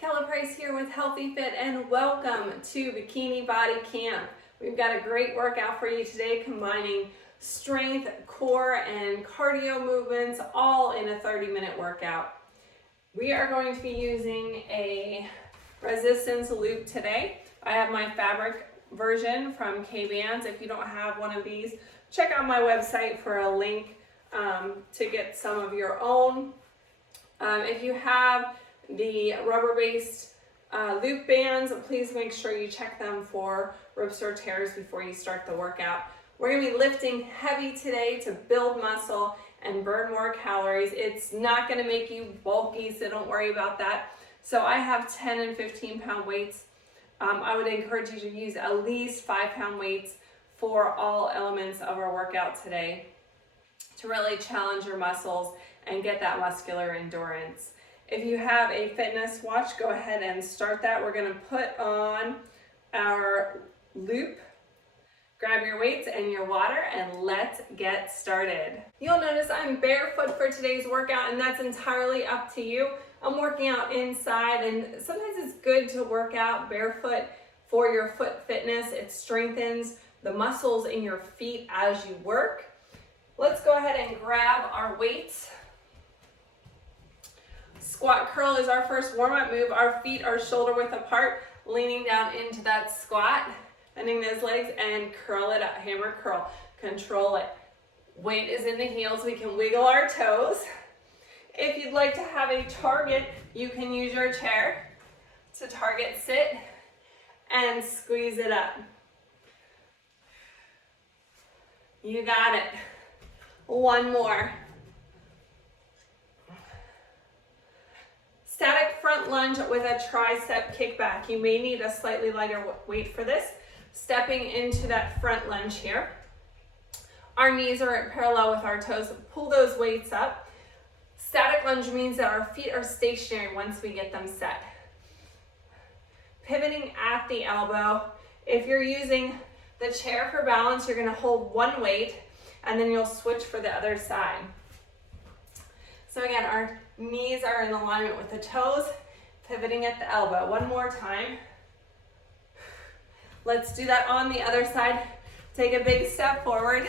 Kelly Price here with Healthy Fit, and welcome to Bikini Body Camp. We've got a great workout for you today, combining strength, core, and cardio movements all in a 30-minute workout. We are going to be using a resistance loop today. I have my fabric version from K-Bands. If you don't have one of these, check out my website for a link to get some of your own. If you have the rubber-based loop bands, please make sure you check them for rips or tears before you start the workout. We're going to be lifting heavy today to build muscle and burn more calories. It's not going to make you bulky, so don't worry about that. So I have 10 and 15 pound weights. I would encourage you to use at least 5 pound weights for all elements of our workout today to really challenge your muscles and get that muscular endurance. If you have a fitness watch, go ahead and start that. We're going to put on our loop. Grab your weights and your water and let's get started. You'll notice I'm barefoot for today's workout, and that's entirely up to you. I'm working out inside, and sometimes it's good to work out barefoot for your foot fitness. It strengthens the muscles in your feet as you work. Let's go ahead and grab our weights. Squat curl is our first warm-up move. Our feet are shoulder width apart, leaning down into that squat, bending those legs and curl it up. Hammer curl, control it. Weight is in the heels. We can wiggle our toes. If you'd like to have a target, you can use your chair to target sit and squeeze it up. You got it. One more. Static front lunge with a tricep kickback. You may need a slightly lighter weight for this. Stepping into that front lunge here. Our knees are parallel with our toes. Pull those weights up. Static lunge means that our feet are stationary once we get them set. Pivoting at the elbow. If you're using the chair for balance, you're going to hold one weight and then you'll switch for the other side. So again, our knees are in alignment with the toes, pivoting at the elbow. One more time. Let's do that on the other side. Take a big step forward,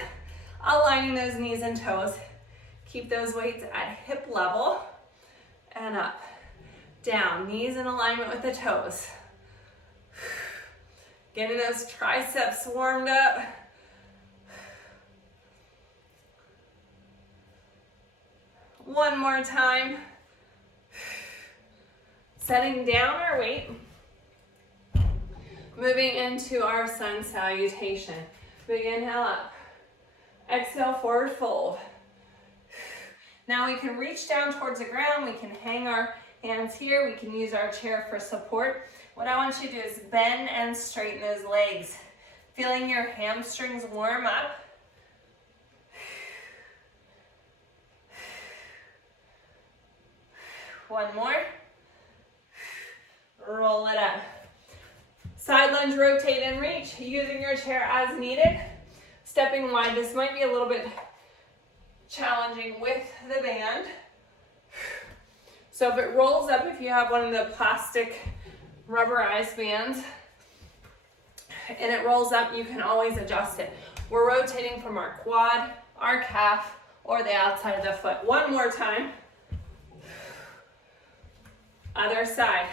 aligning those knees and toes. Keep those weights at hip level and up, down, knees in alignment with the toes. Getting those triceps warmed up. One more time. Setting down our weight. Moving into our sun salutation. Big inhale up. Exhale, forward fold. Now we can reach down towards the ground. We can hang our hands here. We can use our chair for support. What I want you to do is bend and straighten those legs. Feeling your hamstrings warm up. One more. Roll it up. Side lunge, rotate and reach, using your chair as needed. Stepping wide. This might be a little bit challenging with the band. So if it rolls up, if you have one of the plastic rubberized bands, and it rolls up, you can always adjust it. We're rotating from our quad, our calf, or the outside of the foot. One more time. Other side.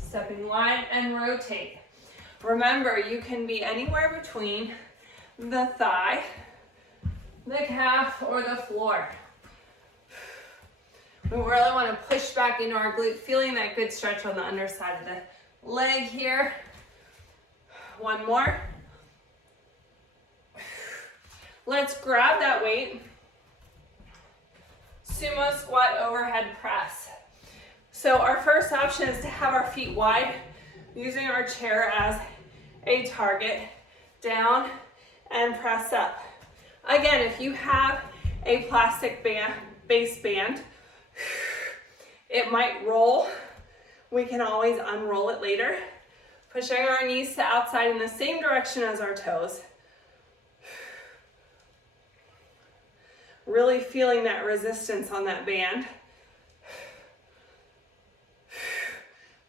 Stepping wide and rotate. Remember, you can be anywhere between the thigh, the calf, or the floor. We really want to push back into our glute, feeling that good stretch on the underside of the leg here. One more. Let's grab that weight. Sumo squat overhead press. So our first option is to have our feet wide, using our chair as a target, down and press up. Again, if you have a plastic base band, it might roll. We can always unroll it later. Pushing our knees to outside in the same direction as our toes. Really feeling that resistance on that band.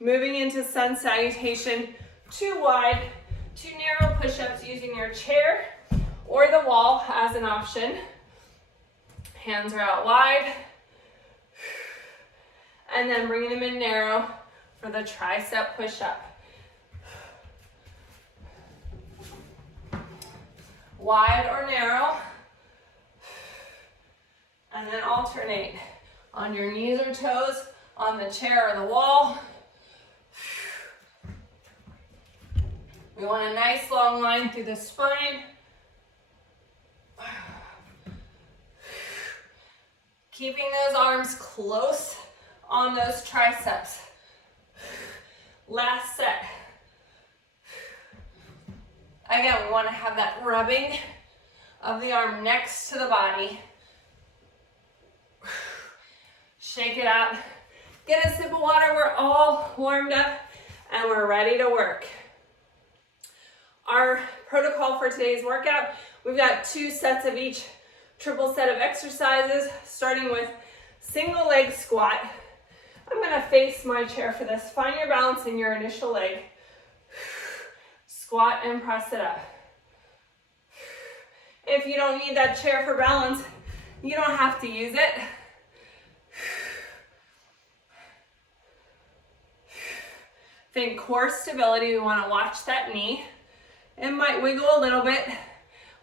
Moving into sun salutation, 2 wide, 2 narrow push-ups using your chair or the wall as an option. Hands are out wide. And then bringing them in narrow for the tricep push-up. Wide or narrow. And then alternate on your knees or toes, on the chair or the wall. We want a nice long line through the spine. Keeping those arms close on those triceps. Last set. Again, we want to have that rubbing of the arm next to the body. Shake it out. Get a sip of water. We're all warmed up and we're ready to work. Our protocol for today's workout, we've got 2 sets of each triple set of exercises, starting with single leg squat. I'm going to face my chair for this. Find your balance in your initial leg. Squat and press it up. If you don't need that chair for balance, you don't have to use it. Think core stability. We want to watch that knee. It might wiggle a little bit.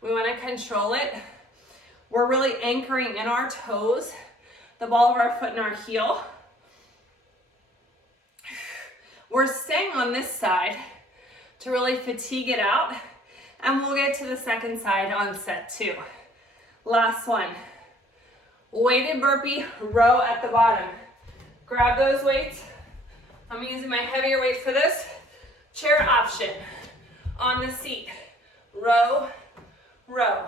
We want to control it. We're really anchoring in our toes, the ball of our foot and our heel. We're staying on this side to really fatigue it out, and we'll get to the second side on set 2. Last one. Weighted burpee, row at the bottom. Grab those weights. I'm using my heavier weight for this. Chair option. On the seat. Row, row.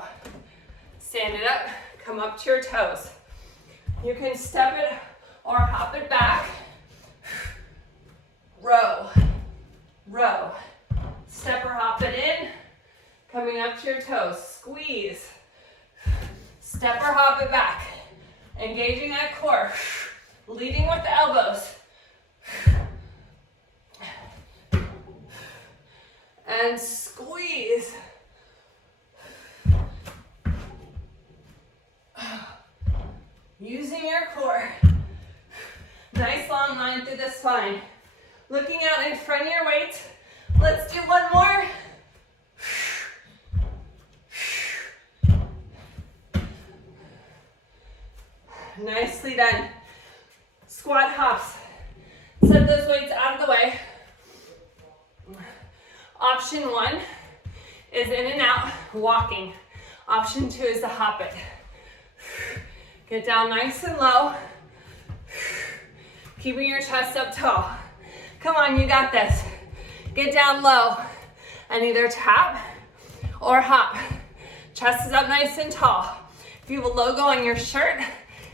Stand it up, come up to your toes. You can step it or hop it back. Row, row. Step or hop it in, coming up to your toes. Squeeze. Step or hop it back. Engaging that core. Leading with the elbows. And squeeze. Using your core. Nice long line through the spine. Looking out in front of your weight. Let's do one more. Nicely done. Squat hops. Set those weights out of the way. Option 1 is in and out, walking. Option 2 is to hop it. Get down nice and low. Keeping your chest up tall. Come on, you got this. Get down low and either tap or hop. Chest is up nice and tall. If you have a logo on your shirt,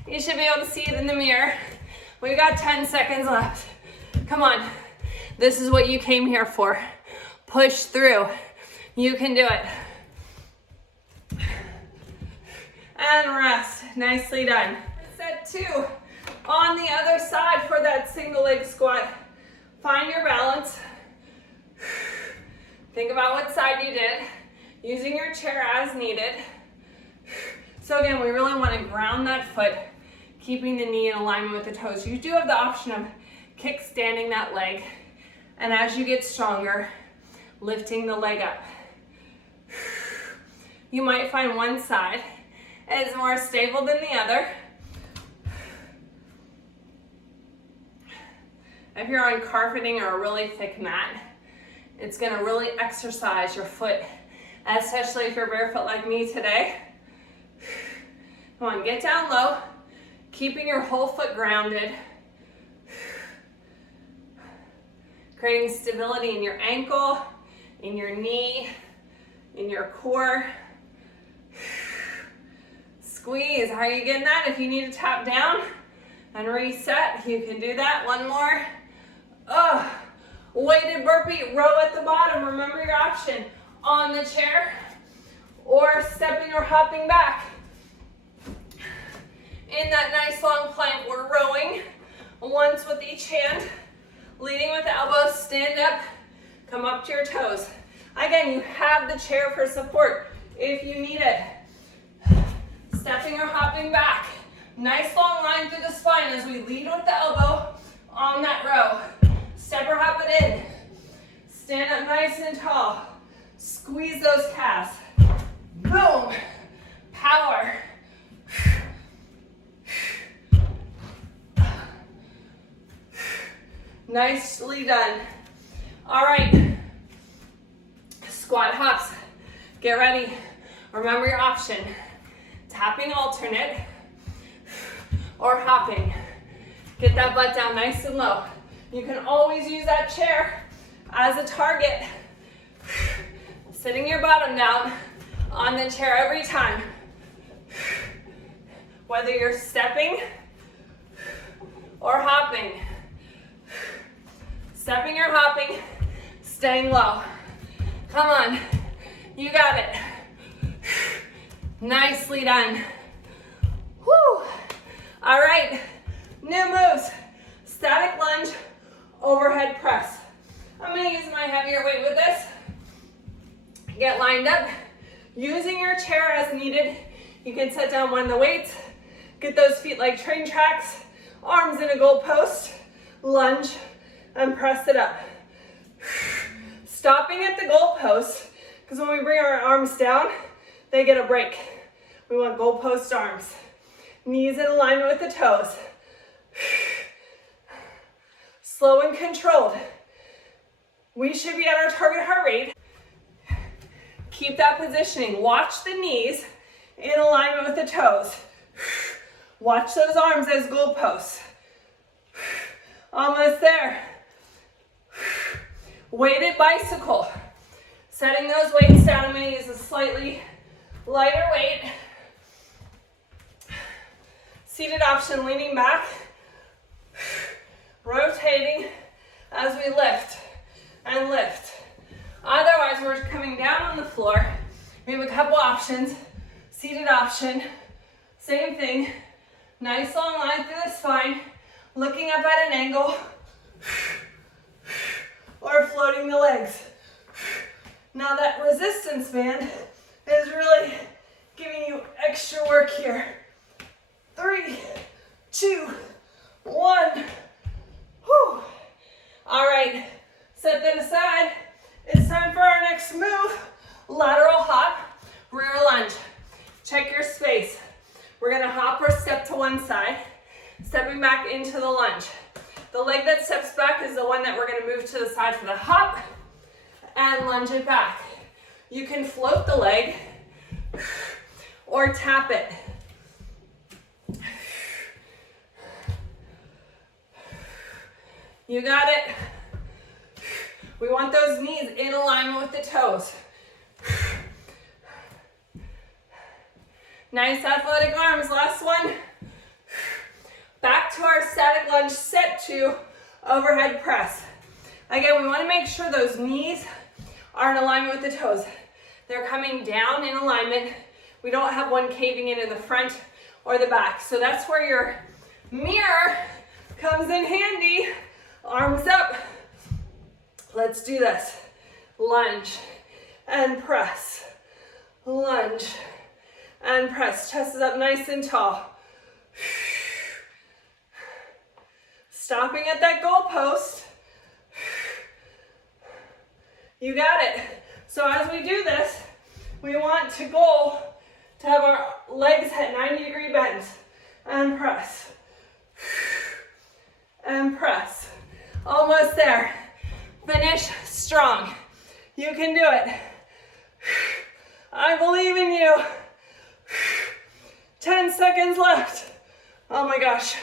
you should be able to see it in the mirror. We've got 10 seconds left. Come on. This is what you came here for. Push through. You can do it. And rest. Nicely done. Set 2. On the other side for that single leg squat. Find your balance. Think about what side you did. Using your chair as needed. So again, we really want to ground that foot, keeping the knee in alignment with the toes. You do have the option of kickstanding that leg. And as you get stronger, lifting the leg up. You might find one side is more stable than the other. If you're on carpeting or a really thick mat, it's gonna really exercise your foot, especially if you're barefoot like me today. Come on, get down low, keeping your whole foot grounded. Creating stability in your ankle, in your knee, in your core. Squeeze. How are you getting that? If you need to tap down and reset, you can do that. One more. Weighted burpee, row at the bottom. Remember your option. On the chair or stepping or hopping back. In that nice long plank, we're rowing once with each hand. Leading with the elbows, stand up, come up to your toes. Again, you have the chair for support if you need it. Stepping or hopping back. Nice long line through the spine as we lead with the elbow on that row. Step or hop it in. Stand up nice and tall. Squeeze those calves. Boom. Power. Nicely done. All right. Squat hops. Get ready. Remember your option. Tapping alternate or hopping. Get that butt down nice and low. You can always use that chair as a target. Sitting your bottom down on the chair every time. Whether you're stepping or hopping. Stepping or hopping, staying low. Come on, you got it. Nicely done. Whew. All right, new moves. Static lunge, overhead press. I'm gonna use my heavier weight with this. Get lined up. Using your chair as needed. You can set down one of the weights. Get those feet like train tracks. Arms in a goal post. Lunge and press it up. Stopping at the goal post, because when we bring our arms down, they get a break. We want goal post arms. Knees in alignment with the toes. Slow and controlled. We should be at our target heart rate. Keep that positioning. Watch the knees in alignment with the toes. Watch those arms as goal posts. Almost there. Weighted bicycle. Setting those weights down. I'm going to use a slightly lighter weight. Seated option, leaning back. Rotating as we lift and lift. Otherwise, we're coming down on the floor. We have a couple options. Seated option, same thing. Nice long line through the spine. Looking up at an angle. Or floating the legs. Now that resistance band is really giving you extra work here. 3, 2, 1. Whew. All right, set that aside. It's time for our next move. Lateral hop, rear lunge. Check your space. We're gonna hop or step to one side, stepping back into the lunge. The leg that steps back is the one that we're gonna move to the side for the hop and lunge it back. You can float the leg or tap it. You got it. We want those knees in alignment with the toes. Nice athletic arms, last one. Back to our static lunge, set to overhead press. Again, we want to make sure those knees are in alignment with the toes. They're coming down in alignment. We don't have one caving in the front or the back. So that's where your mirror comes in handy. Arms up. Let's do this. Lunge and press. Lunge and press. Chest is up nice and tall. Stopping at that goal post. You got it. So as we do this, we want to goal to have our legs at 90-degree bends. And press. And press. Almost there. Finish strong. You can do it. I believe in you. 10 seconds left. Oh my gosh.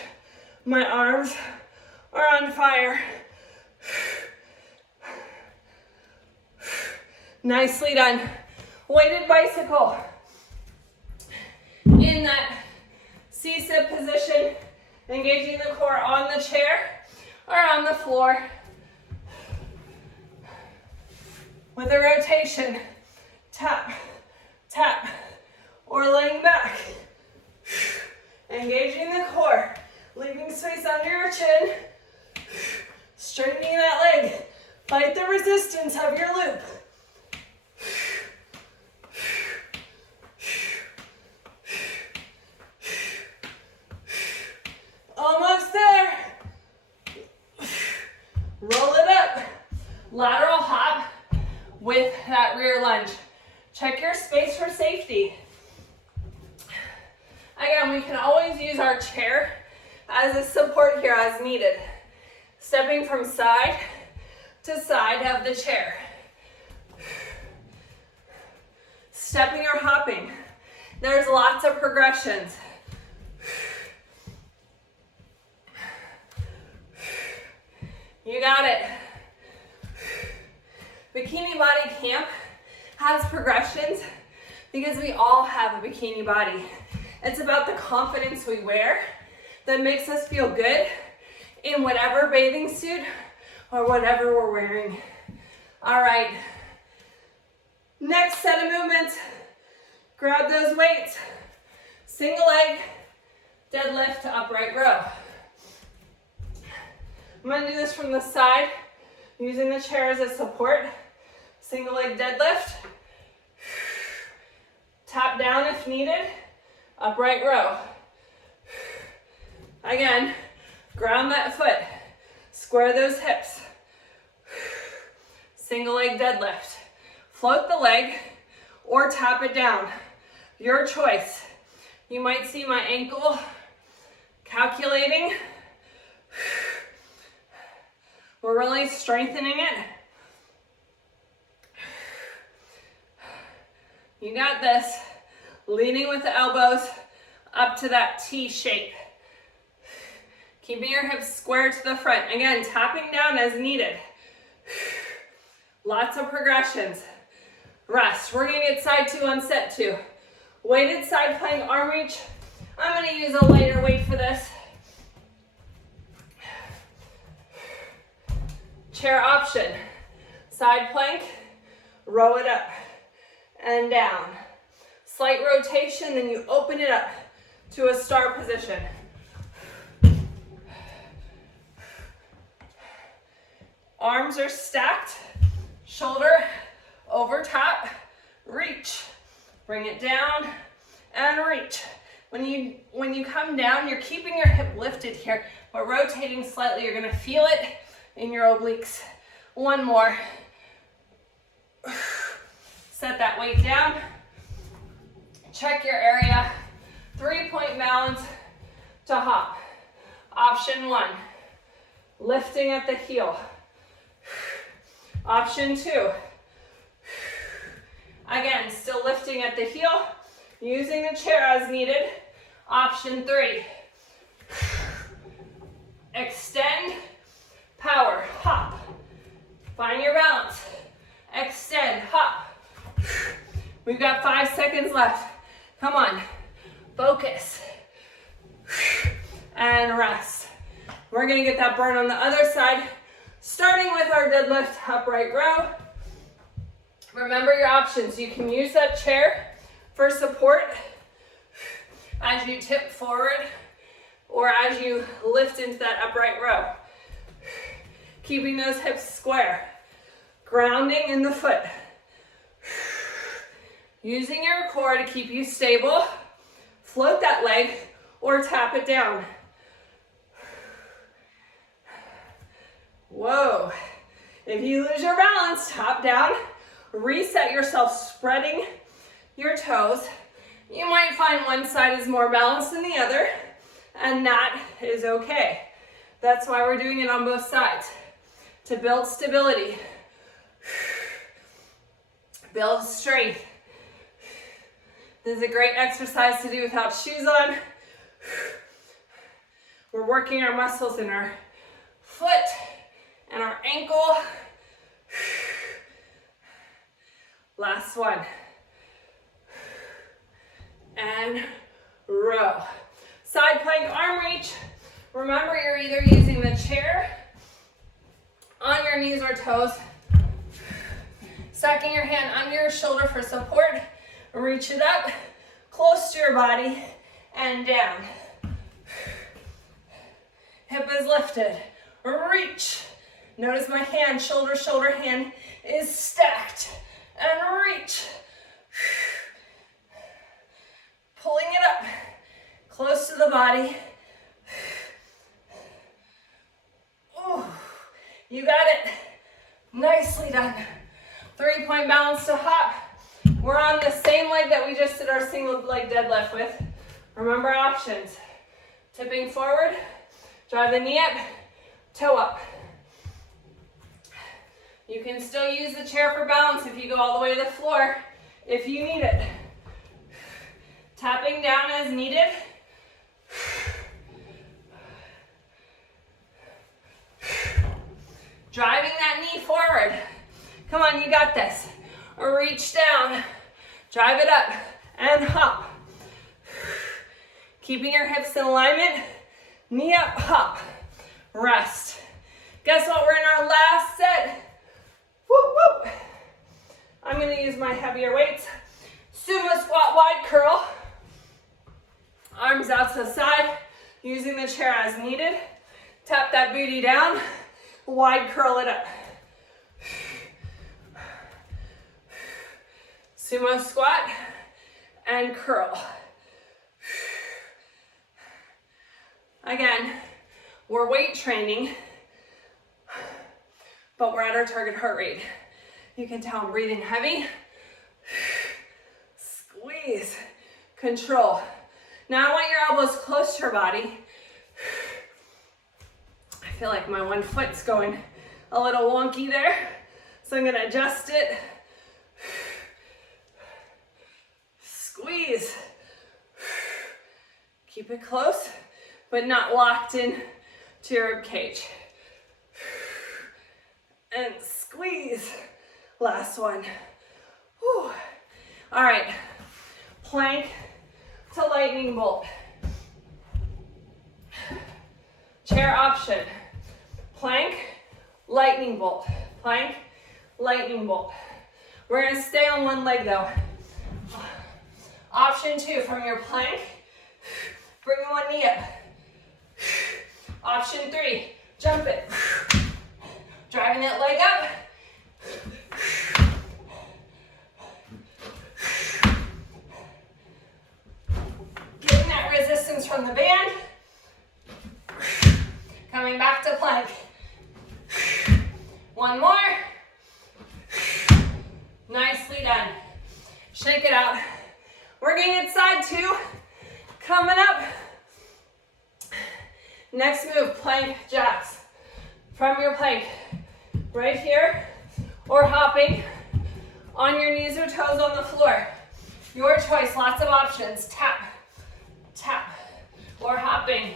My arms are on fire. Nicely done. Weighted bicycle. In that C-sit position, engaging the core on the chair or on the floor. With a rotation, tap, tap, or laying back. Engaging the core, leaving space under your chin. Straightening that leg. Fight the resistance of your loop. Almost there. Roll it up. Lateral hop with that rear lunge. Check your space for safety. Again, we can always use our chair as a support here as needed. Stepping from side to side of the chair. Stepping or hopping. There's lots of progressions. You got it. Bikini Body Camp has progressions because we all have a bikini body. It's about the confidence we wear that makes us feel good in whatever bathing suit or whatever we're wearing. All right. Next set of movements. Grab those weights. Single leg, deadlift to upright row. I'm gonna do this from the side, using the chair as a support. Single leg deadlift. Tap down if needed. Upright row. Again, ground that foot. Square those hips. Single leg deadlift. Float the leg or tap it down. Your choice. You might see my ankle calculating. We're really strengthening it. You got this. Leaning with the elbows up to that T shape. Keeping your hips square to the front. Again, tapping down as needed. Lots of progressions. Rest. We're gonna get side two on set two. Weighted side plank arm reach. I'm gonna use a lighter weight for this. Chair option. Side plank, row it up and down. Slight rotation, then you open it up to a star position. Arms are stacked, shoulder over top, reach. Bring it down and reach. When you come down, you're keeping your hip lifted here, but rotating slightly, you're gonna feel it in your obliques. One more. Set that weight down. Check your area. 3-point balance to hop. Option one, lifting at the heel. Option two, again, still lifting at the heel, using the chair as needed. Option three, extend, power, hop. Find your balance. Extend, hop. We've got 5 seconds left. Come on, focus. And rest. We're gonna get that burn on the other side, starting with our deadlift upright row. Remember your options. You can use that chair for support as you tip forward or as you lift into that upright row. Keeping those hips square. Grounding in the foot. Using your core to keep you stable. Float that leg or tap it down. Whoa. If you lose your balance, tap down. Reset yourself, spreading your toes. You might find one side is more balanced than the other, and that is okay. That's why we're doing it on both sides, to build stability, build strength. This is a great exercise to do without shoes on. We're working our muscles in our foot and our ankle. Last one. And row. Side plank arm reach. Remember, you're either using the chair on your knees or toes, stacking your hand under your shoulder for support. Reach it up, close to your body, and down. Hip is lifted. Reach Notice my hand, shoulder, shoulder, hand is stacked. And reach. Pulling it up, close to the body. Ooh, you got it. Nicely done. 3-point balance to hop. We're on the same leg that we just did our single leg deadlift with. Remember options. Tipping forward, drive the knee up, toe up. You can still use the chair for balance if you go all the way to the floor, if you need it. Tapping down as needed. Driving that knee forward. Come on, you got this. Reach down, drive it up, and hop. Keeping your hips in alignment, knee up, hop, rest. Guess what, we're in our last set. Whoop, whoop. I'm gonna use my heavier weights. Sumo squat, wide curl. Arms out to the side, using the chair as needed. Tap that booty down, wide curl it up. Sumo squat and curl. Again, we're weight training, but we're at our target heart rate. You can tell I'm breathing heavy. Squeeze, control. Now I want your elbows close to your body. I feel like my one foot's going a little wonky there, so I'm gonna adjust it. Squeeze. Keep it close, but not locked in to your rib cage. And squeeze. Last one. Whew. All right, plank to lightning bolt. Chair option. Plank, lightning bolt. Plank, lightning bolt. We're gonna stay on one leg though. Option 2, from your plank, bring one knee up. Option 3, jump it. Driving that leg up. Getting that resistance from the band. Coming back to plank. One more. Nicely done. Shake it out. Working at side 2. Coming up. Next move, plank jacks. From your plank, right here, or hopping on your knees or toes on the floor. Your choice, lots of options. Tap, tap, or hopping.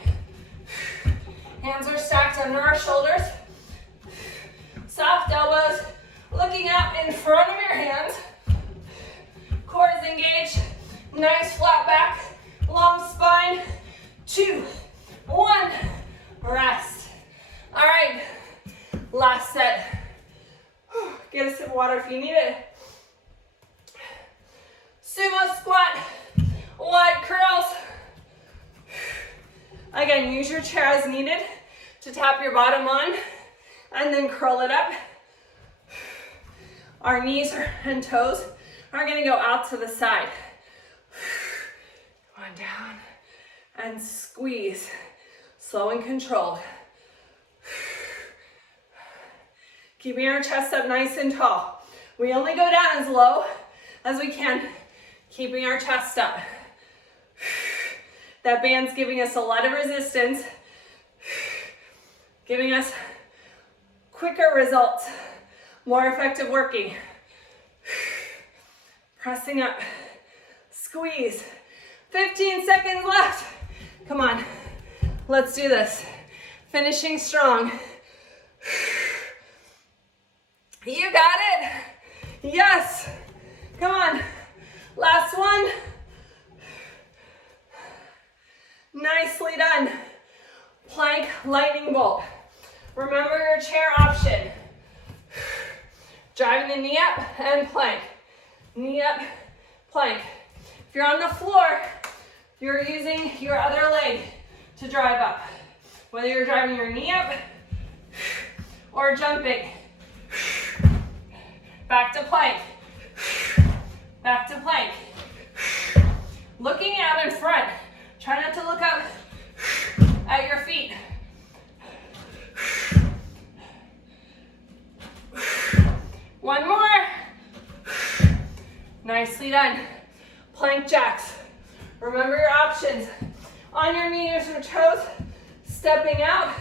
Hands are stacked under our shoulders. Soft elbows looking out in front of your hands. Core is engaged. Nice flat back, long spine. 2, 1, rest. All right, last set. Get a sip of water if you need it. Sumo squat, wide curls. Again, use your chair as needed to tap your bottom on and then curl it up. Our knees and toes are gonna go out to the side. Come on down and squeeze, slow and controlled. Keeping our chest up nice and tall. We only go down as low as we can, keeping our chest up. That band's giving us a lot of resistance, giving us quicker results, more effective working. Pressing up, squeeze. 15 seconds left. Come on, let's do this. Finishing strong. You got it. Yes. Come on. Last one. Nicely done. Plank lightning bolt. Remember your chair option. Driving the knee up and plank. Knee up, plank. If you're on the floor, you're using your other leg to drive up. Whether you're driving your knee up or jumping. Back to plank. Back to plank. Looking out in front. Try not to look up at your feet. One more. Nicely done. Plank jacks. Remember your options. On your knees or toes, stepping out,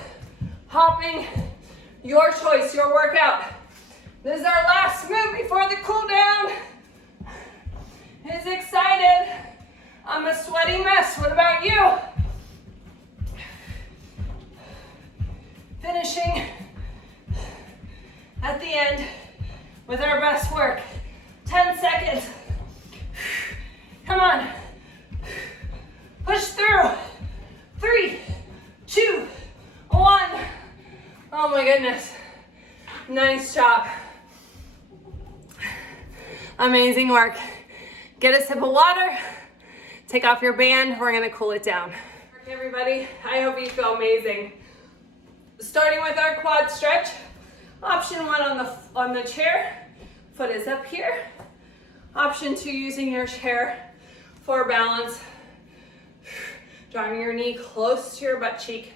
hopping, your choice, your workout. This is our last move before the cool down. Who's excited? I'm a sweaty mess. What about you? Finishing at the end with our best work. 10 seconds. Come on. Push through. 3, 2, 1. Oh my goodness. Nice job. Amazing work. Get a sip of water. Take off your band. We're gonna cool it down. Okay, everybody, I hope you feel amazing. Starting with our quad stretch. Option 1 on the chair. Foot is up here. Option 2, using your chair for balance. Driving your knee close to your butt cheek,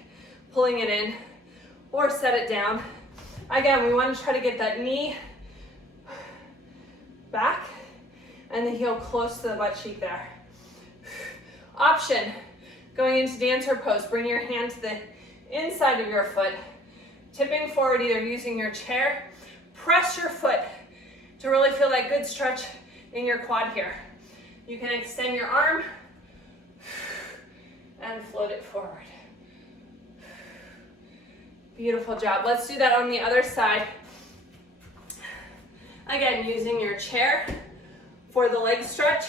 pulling it in, or set it down. Again, we want to try to get that knee back and the heel close to the butt cheek there. Option, going into dancer pose, bring your hand to the inside of your foot, tipping forward, either using your chair, press your foot to really feel that good stretch in your quad here. You can extend your arm and float it forward. Beautiful job. Let's do that on the other side. Again, using your chair for the leg stretch,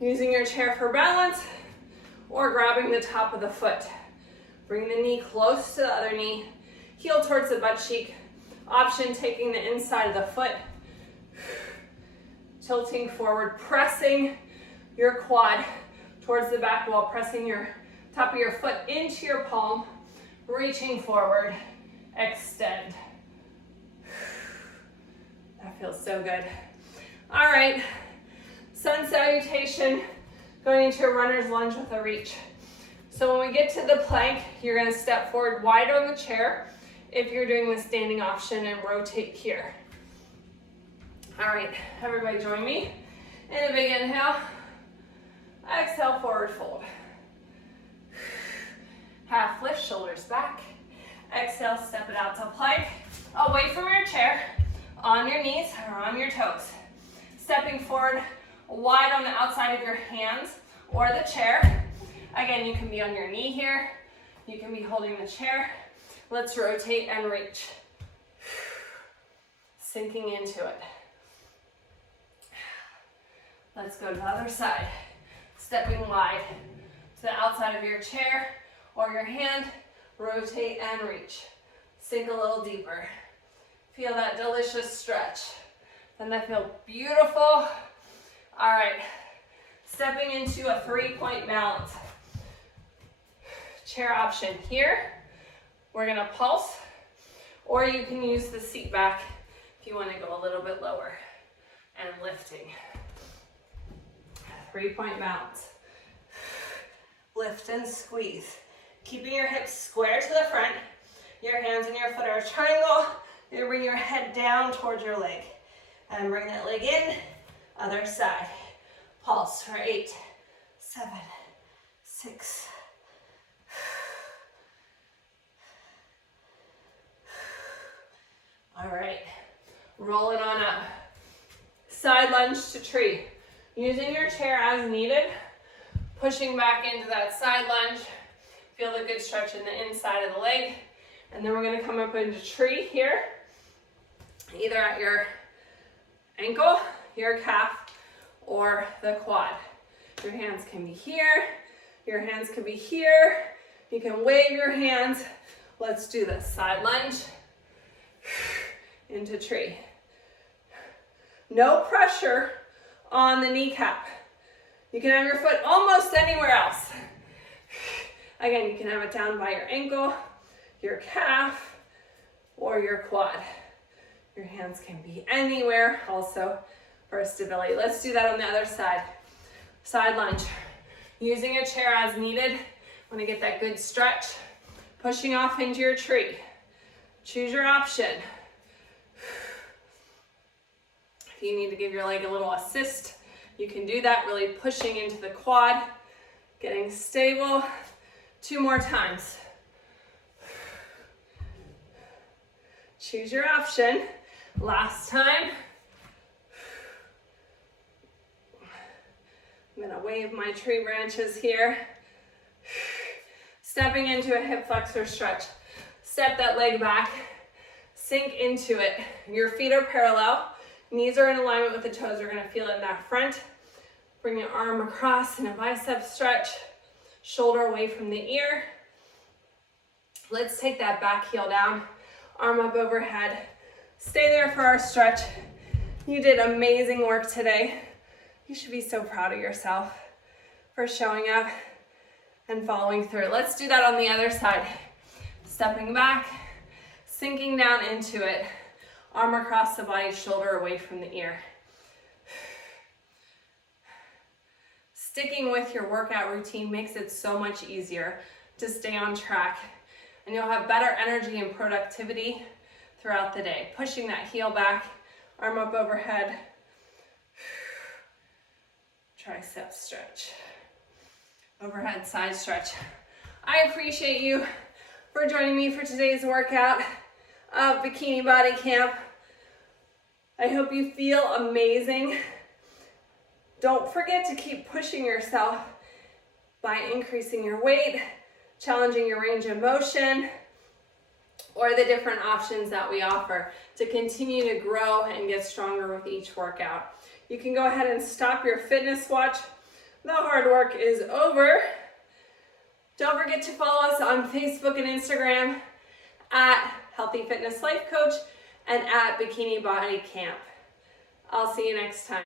using your chair for balance, or grabbing the top of the foot. Bring the knee close to the other knee, heel towards the butt cheek. Option, taking the inside of the foot, tilting forward, pressing your quad towards the back wall, pressing your top of your foot into your palm, reaching forward, extend. That feels so good. All right, sun salutation, going into a runner's lunge with a reach. So when we get to the plank, you're gonna step forward wide on the chair if you're doing the standing option and rotate here. All right, everybody join me in a big inhale. Exhale, forward fold. Half lift, shoulders back. Exhale, step it out to plank. Away from your chair, on your knees or on your toes. Stepping forward wide on the outside of your hands or the chair. Again, you can be on your knee here. You can be holding the chair. Let's rotate and reach. Sinking into it. Let's go to the other side. Stepping wide to the outside of your chair or your hand, rotate and reach. Sink a little deeper. Feel that delicious stretch. Doesn't that feel beautiful? All right, stepping into a 3-point balance. Chair option here. We're gonna pulse, or you can use the seat back if you wanna go a little bit lower and lifting. 3-point balance. Lift and squeeze. Keeping your hips square to the front. Your hands and your foot are a triangle. You bring your head down towards your leg. And bring that leg in. Other side. Pulse for 8, 7, 6. All right. Rolling on up. Side lunge to tree. Using your chair as needed, pushing back into that side lunge. Feel the good stretch in the inside of the leg. And then we're gonna come up into tree here, either at your ankle, your calf, or the quad. Your hands can be here, your hands can be here. You can wave your hands. Let's do this. Side lunge into tree. No pressure on the kneecap. You can have your foot almost anywhere else. Again, you can have it down by your ankle, your calf, or your quad. Your hands can be anywhere also for stability. Let's do that on the other side. Side lunge. Using a chair as needed. Want to get that good stretch. Pushing off into your tree. Choose your option. If you need to give your leg a little assist, you can do that, really pushing into the quad, getting stable. 2 more times. Choose your option. Last time. I'm gonna wave my tree branches here. Stepping into a hip flexor stretch. Step that leg back, sink into it. Your feet are parallel. Knees are in alignment with the toes. You're gonna feel it in that front. Bring your arm across in a bicep stretch. Shoulder away from the ear. Let's take that back heel down. Arm up overhead. Stay there for our stretch. You did amazing work today. You should be so proud of yourself for showing up and following through. Let's do that on the other side. Stepping back, sinking down into it. Arm across the body, shoulder away from the ear. Sticking with your workout routine makes it so much easier to stay on track, and you'll have better energy and productivity throughout the day. Pushing that heel back, arm up overhead. Tricep stretch. Overhead side stretch. I appreciate you for joining me for today's workout of Bikini Body Camp. I hope you feel amazing. Don't forget to keep pushing yourself by increasing your weight, challenging your range of motion, or the different options that we offer to continue to grow and get stronger with each workout. You can go ahead and stop your fitness watch. The hard work is over. Don't forget to follow us on Facebook and Instagram at Healthy Fitness Life Coach and at Bikini Body Camp. I'll see you next time.